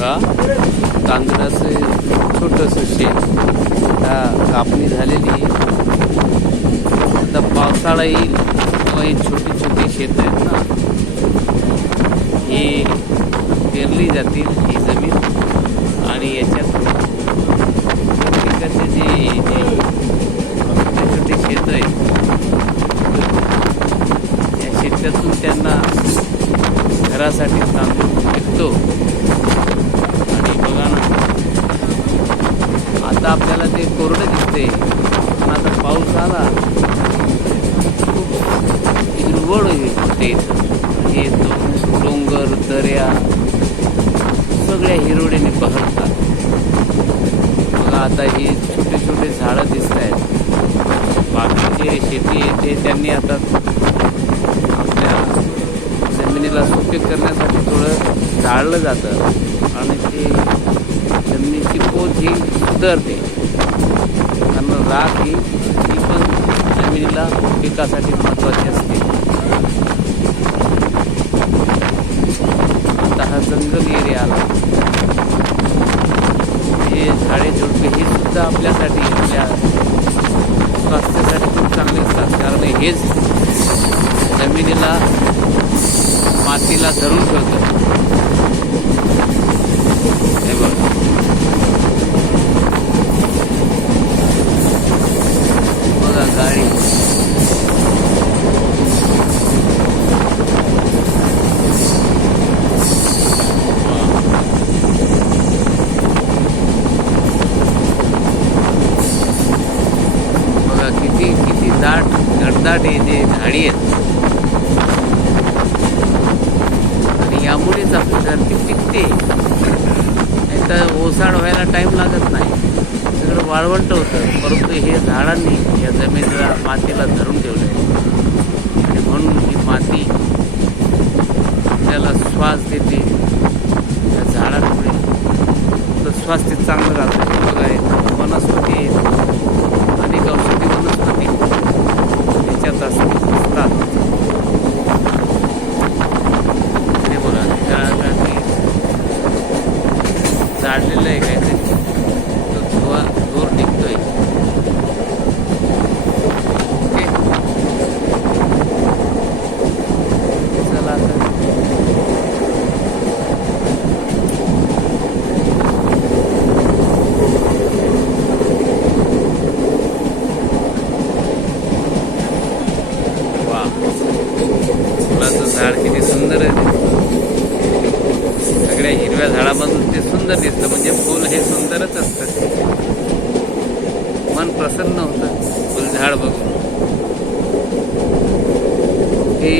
बघा तांदळाचं छोटंसं शेत हा कापणी झालेली आता पावसाळा येईल तेव्हा ही छोटी छोटी शेत आहेत ना ही पेरली जातील ही जमीन आणि याच्यात प्रत्येकाचे जे जे छोटे छोटे शेत आहेत या शेतातून त्यांना घरासाठी तांदूळ पिकतो आणि बघा ना ते कोरडं दिसते पण आता पाऊस आला. खूप हिरवळ होते हे डोंगर दर्या सगळ्या हिरवडीने बहरतात. बघा आता ही छोटे छोटे झाडं दिसत आहेत बाकीचे शेती आहे ते त्यांनी आता आपल्या जमिनीला सुपीक करण्यासाठी थोडं जाळलं जातं. आणि ते जमिनीची पोत ही सुधारते. राख ही ती पण जमिनीला पिकासाठी महत्त्वाची असते. आता हा जंगल एरिया आला हे झाडे झुडपे हे सुद्धा आपल्यासाठी आपल्या स्वास्थ्यासाठी खूप चांगले असतात. कारण हेच जमिनीला मातीला धरून ठेवतं हे बघ बघा गाडी बघा किती किती दाट घनदाट हे जे झाडी आहेत. आणि यामुळेच आपली धरती टिकते नाही तर ओसाड व्हायला टाईम लागत नाही. सगळं वाळवंट होतं. परंतु हे झाडांनी या जमिनीला मातीला धरून ठेवलं आहे आणि म्हणून ही माती आपल्याला श्वास देते. त्या झाडांमुळे तर स्वास्थ्य चांगलं राहतं. हे बघा हे वनस्पती आहेत अनेक औषधी वनस्पती त्याच्यात अस- असतात हे बघा तळागाळात जाळलेलं आहे काहीतरी. तो धुवा दूर निघतोय. ओके. चला आता. वा फुलाचं झाड किती सुंदर आहे ते. सगळ्या हिरव्या झाडामधून ते सुंदर दिसतं म्हणजे फुल हे सुंदरच असतं. मन प्रसन्न होतं फुलझाड बघून. हे